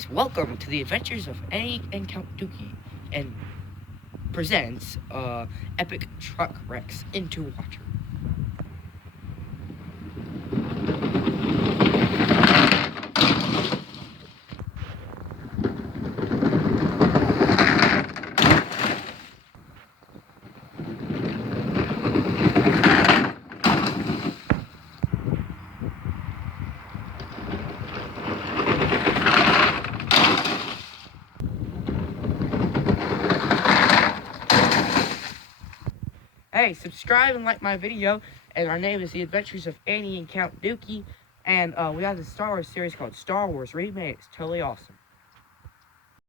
guys, welcome to the adventures of Annie and Count Dookie, and presents epic truck wrecks into water. Hey, subscribe and like my video, and our name is The Adventures of Annie and Count Dookie, and we have this Star Wars series called Star Wars Remade. It's totally awesome.